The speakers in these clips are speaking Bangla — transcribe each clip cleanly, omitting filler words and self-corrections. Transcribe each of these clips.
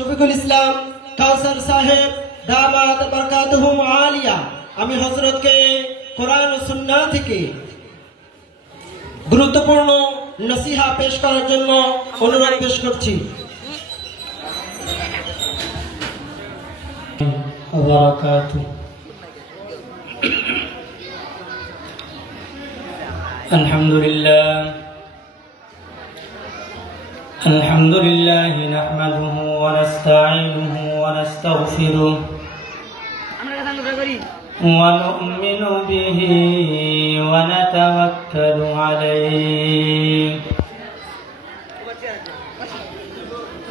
শফিকুল ইসলাম কাউসার সাহেব দামাত বরকাতুহু আলিয়া, আমি হযরতকে কোরআন ও সুন্নাহ থেকে গুরুত্বপূর্ণ নসিহা পেশ করার জন্য অনুরোধ পেশ করছি। الحمد لله نحمده ونستعينه ونستغفره ونؤمن به ونتوكل عليه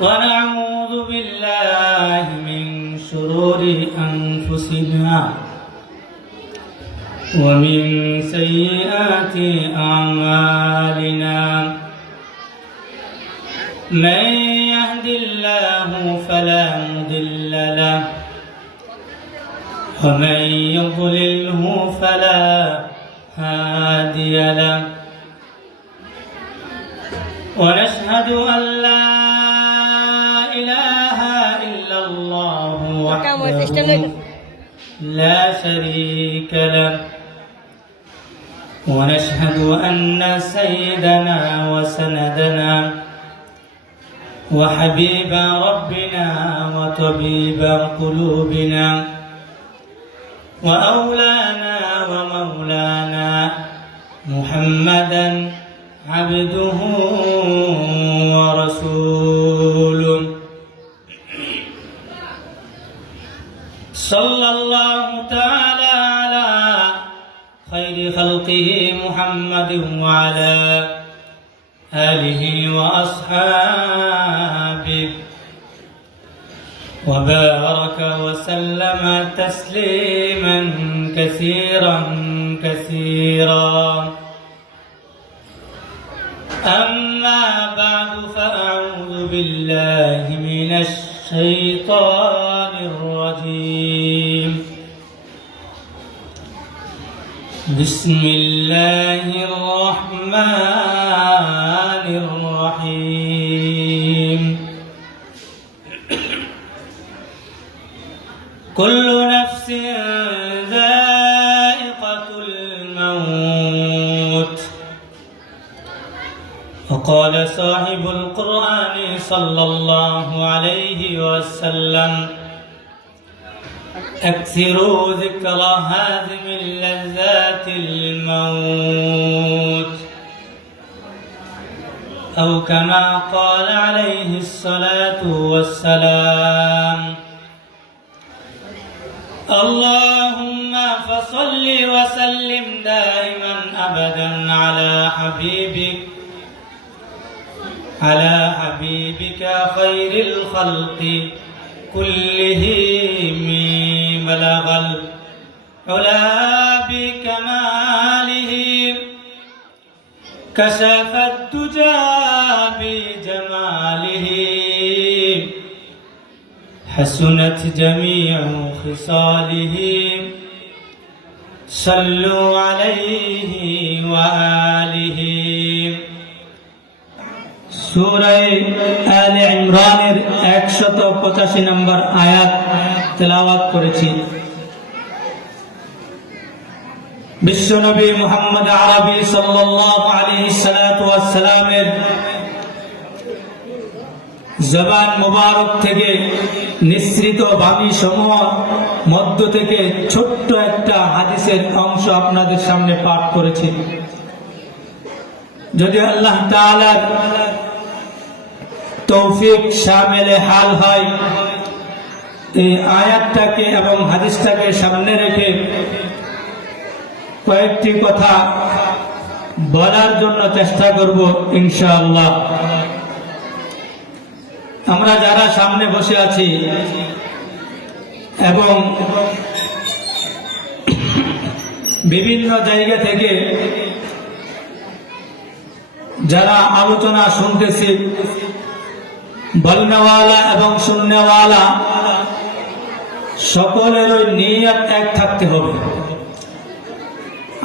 ونعوذ بالله من شرور أنفسنا ومن سيئات أعمالنا، من يهد الله فلا مضل له ومن يضلله فلا هادي له، ونشهد أن لا إله إلا الله وحده لا شريك له، ونشهد أن سيدنا وسندنا وحبيب ربنا وطبيب قلوبنا وأولانا ومولانا محمدا عبده ورسوله، صلى الله تعالى على خير خلقه محمد وعلى آله وأصحابه وبارك وسلم تسليما كثيرا كثيرا. أما بعد، فأعوذ بالله من الشيطان الرجيم. بسم الله الرحمن الرحيم. كل نفس ذائقة الموت، وقال صاحب القرآن صلى الله عليه وسلم: اكثروا ذكر هادم اللذات الموت، أو كما قال عليه الصلاة والسلام. اللهم فصل وسلم دائما أبدا على حبيبك خير الخلق كلهم، بلغ العلا بكماله، كشف الدجى بجماله، حسنت جميع خصاله، صلوا عليه وآله। সূরা আলে ইমরানের 185 নম্বর আয়াত তেলাওয়াত করেছি। বিশ্বনবী মুহাম্মদ আরবি সাল্লাল্লাহু আলাইহি সাল্লাতু ওয়াস সালামের জবান মুবারক থেকে নিঃসৃত বাণী সমূহ মধ্য থেকে ছোট্ট একটা হাদিসের অংশ আপনাদের সামনে পাঠ করেছি। যদি আল্লাহ তাআলার তৌফিক শামিলে হাল হয়, এই আয়াতটাকে এবং হাদিসটাকে সামনে রেখে কয়েকটি কথা বলার জন্য চেষ্টা করব ইনশাআল্লাহ। আমরা যারা সামনে বসে আছি এবং বিভিন্ন জায়গা থেকে যারা আলোচনা শুনতেছি, বলনেওয়ালা এবং শুননেওয়ালা সকলের ওই নিয়ত এক থাকতে হবে।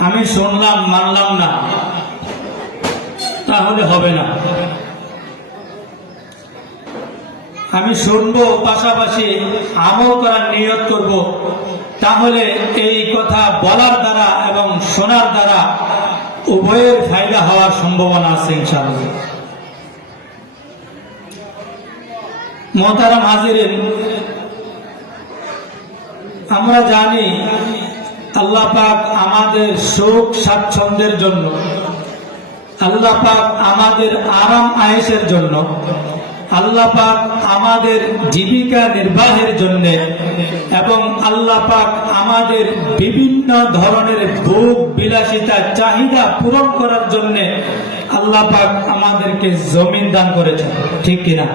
আমি শুনলাম মানলাম না, তাহলে হবে না। আমি শুনবো, পাশাপাশি আমল করার নিয়ত করব, তাহলে এই কথা বলার দ্বারা এবং শোনার দ্বারা উভয়ের ফায়দা হওয়ার সম্ভাবনা আছে ইনশাআল্লাহ। মোহতারাম হাজিরিন, আমরা জানি আল্লাহ পাক আমাদের সুখ স্বাচ্ছন্দ্যের জন্য, আল্লাহ পাক আমাদের আরাম আয়েশের জন্য, আল্লাহ পাক আমাদের জীবিকা নির্বাহের জন্য এবং আল্লাহ পাক আমাদের বিভিন্ন ধরনের ভোগ বিলাসিতা চাহিদা পূরণ করার জন্য আল্লাহ পাক আমাদেরকে জমিন দান করেছেন, ঠিক কিনা?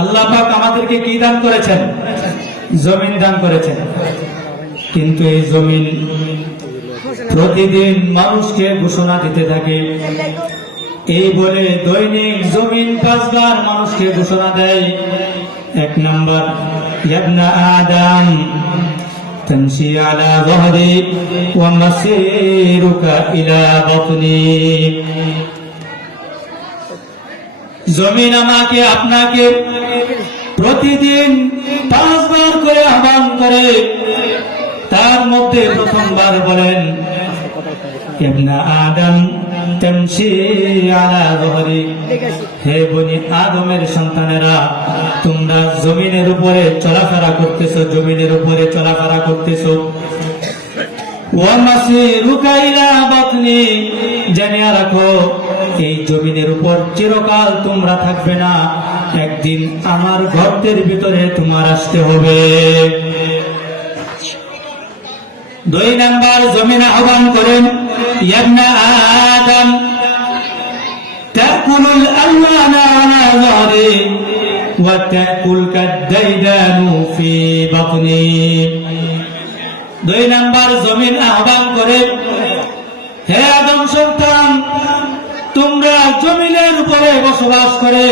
আল্লাহ পাক আমাদেরকে কি দান করেছেন? জমিন দান করেছেন। কিন্তু এই জমিন প্রতিদিন মানুষকে ঘোষণা দিতে থাকে, এই বলে দৈনিক জমিন 5 বার মানুষকে ঘোষণা দেয়। 1 নম্বর, ইবনা আদম তামশি আলা যহরি ওয়া মাসিরুকা ইলা বাতনি। জমিন আমাকে আপনাকে প্রতিদিন 5 বার করে আহ্বান করে। তার মধ্যে প্রথমবার বলেন, ইবনা আদম তামশি আলা যহরি, হে বনি আদমের সন্তানেরা, তোমরা জমিনের উপরে চলাফেরা করতেছো, জমিনের উপরে চলাফেরা করতেছো। ওয়া মাসিরুকা ইলা বাতনি, জেনে রাখো এই জমিনের উপর চিরকাল তোমরা থাকবে না, একদিন আমার গর্তের ভিতরে তোমার আসতে হবে। 2 নাম্বার, জমিন আহ্বান করেন, ইবনা আদম তাকুলুল আলওয়ানা আলা যহরি ওয়া তাকুলকা দাইদানু ফি বাতনি। 2 নাম্বার, জমিন আহ্বান করে, হে আদম সন্তান, তোমরা জমিনের উপরে বসবাস করে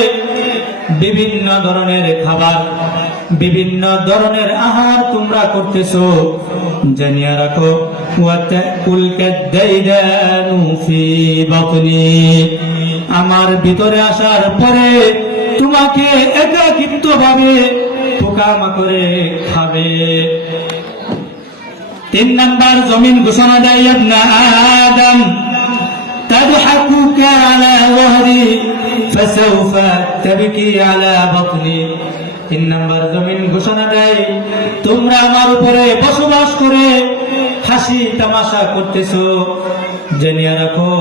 বিভিন্ন ধরনের খাবার, বিভিন্ন ধরনের আহার তোমরা করতেছো, জানিয়ে রাখো ওয়া তাকুলকা দাইদানু ফি বাতনি, আমার ভিতরে আসার পরে তোমাকে একাকিত্ব ভাবে পোকামাকড়ে খাবে। 3 নাম্বার, জমিন ঘোষণা দেয়, ইবনা আদম তাদহাকুকা আলা যহরি ফাসাউফা তাবকি আলা বাতনি। 3 নাম্বার, জমিন ঘোষণা দেয়, তোমরা আমার উপরে বসবাস করে হাসি তামাশা করতেছো, জেনে রাখো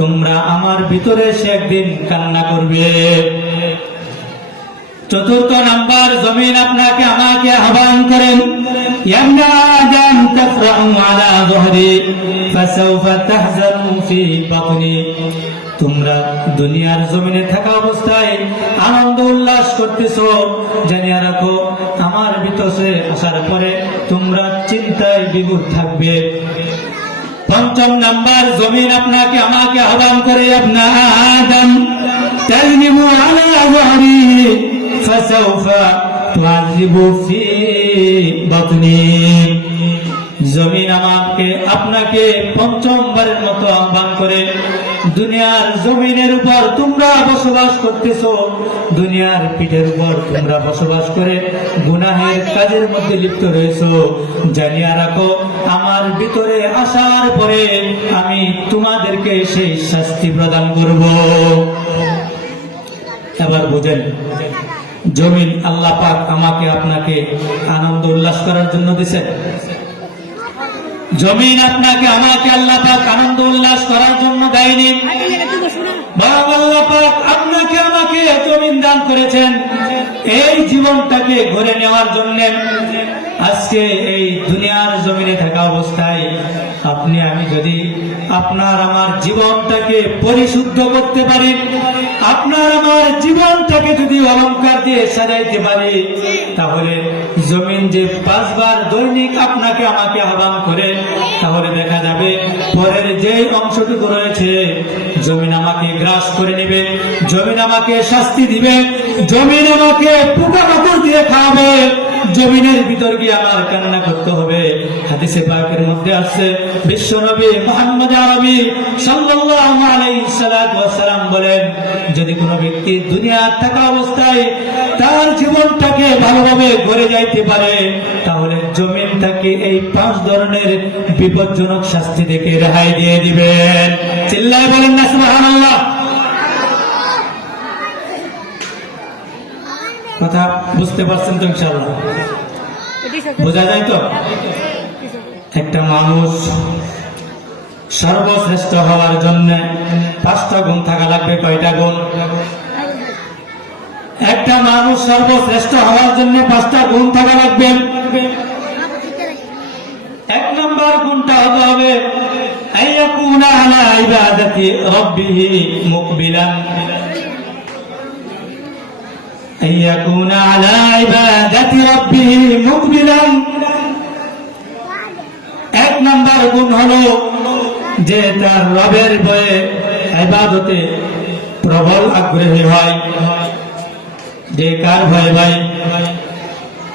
তোমরা আমার ভিতরে সে একদিন কান্না করবে। 4 নাম্বার, জমিন আপনাকে আমাকে আহ্বান করেন, ইবনা আদম তাফরাউ আলা যহরি ফাসাউফা তাহজানু ফি বাতনি, তোমরা দুনিয়ার জমিনে থাকা অবস্থায় আনন্দ উল্লাস করতেছো, জানিয়ে রাখো আমার ভিতরে আসার পরে তোমরা চিন্তায় বিভোর থাকবে। 5 নাম্বার, জমিন আপনাকে আমাকে আহ্বান করে, ইবনা আদম তাজনিবু আলা যহরি ফাসাউফা তুআযিবু ফি বাতনি, জমিন আমাকে আপনাকে 5ম বারের মতো আহ্বান করে, দুনিয়ার জমিনের উপর তোমরা বসবাস করতেছো, দুনিয়ার পিঠের উপর তোমরা বসবাস করে গুনাহের কাজের মধ্যে লিপ্ত রয়েছো, জানিয়ে রাখো আমার ভিতরে আসার পরে আমি তোমাদেরকে সেই শাস্তি প্রদান করব। এবার বুঝেন, জমিন আল্লাহ পাক আমাকে আপনাকে আনন্দ উল্লাস করার জন্য দিয়েছেন। জমিন আপনাকে আমাকে আল্লাহ পাক আনন্দ উল্লাস করার জন্য দেয়নি, বরং আল্লাহ পাক আপনাকে আমাকে জমিন দান করেছেন এই জীবনটাকে ঘুরে নেওয়ার জন্য। আজকে এই দুনিয়ার জমিনে থাকা অবস্থায় আপনি আমি যদি আপনার আমার জীবনটাকে পরিশুদ্ধ করতে পারি, আপনার আমার জীবনটাকে যদি অলংকার দিয়ে সাজাইতে পারি, তাহলে জমিন যে 5 বার দৈনিক আপনাকে আমাকে আহ্বান করে, তাহলে দেখা যাবে পরের যে অংশটুকু রয়েছে জমিন আমাকে গ্রাস করে নেবে, জমিন আমাকে শাস্তি দিবে, জমিন আমাকে পোকামাকড় দিয়ে খাওয়াবে, জমিনের ভিতর গিয়ে আমার কান্না করতে হবে। হাদিসে পাকের মধ্যে আছে বিশ্বনবী মুহাম্মদ আরবি সাল্লাল্লাহু আলাইহি সাল্লাম বলেন, যদি কোনো ব্যক্তি দুনিয়ার থাকা অবস্থায় তার জীবনটাকে ভালোভাবে গড়ে যাইতে পারে, তাহলে জমিন তাকে এই 5 ধরনের বিপজ্জনক শাস্তি থেকে রেহাই দিয়ে দিবেন। চিল্লায় বলেন না সুবহানাল্লাহ। কথা বুঝতে পারছেন তো ইনশাআল্লাহ? বোঝা যায় তো? একটা মানুষ সর্বশ্রেষ্ঠ হওয়ার জন্য 5টা গুণ থাকা লাগবে। কয়টা গুণ? একটা মানুষ সর্বশ্রেষ্ঠ হওয়ার জন্য 5টা গুণ থাকা লাগবে। 1 নম্বর গুণটা হতে হবে আইয়াকুনা আলা ইবাদাতি রাব্বিহি মুকবিলান। আইয়াকুনা আলা ইবাদাতি রাব্বিহি মুকবিলান। 1 নম্বর গুণ হলো যে তার রবের ভয়ে ইবাদতে প্রবল আগ্রহী হয়। যে কার ভয়ে ভাই?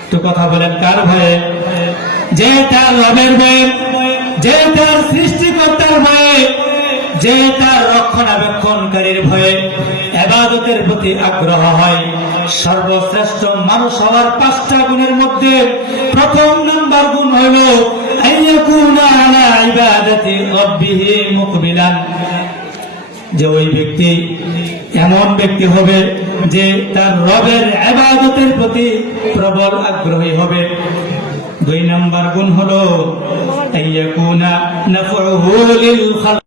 তো কথা বলেন, কার ভয়ে? যে তার রবের ভয়ে, যে তার সৃষ্টিকর্তার ভয়ে, যে তার রক্ষণাবেক্ষণকারীর ভয়ে ইবাদতের প্রতি আগ্রহ হয়। সর্বশ্রেষ্ঠ মানুষ হওয়ার 5টা গুণের মধ্যে প্রথম নাম্বার গুণ হল আইয়াকুনা আলা ইবাদাতি রাব্বিহি মুকবিলান। যে ওই ব্যক্তি এমন ব্যক্তি হবে যে তার রবের ইবাদতের প্রতি প্রবল আগ্রহী হবে। 2 নম্বর গুণ হলো আইয়াকুনা নাফউহু লিল খালক।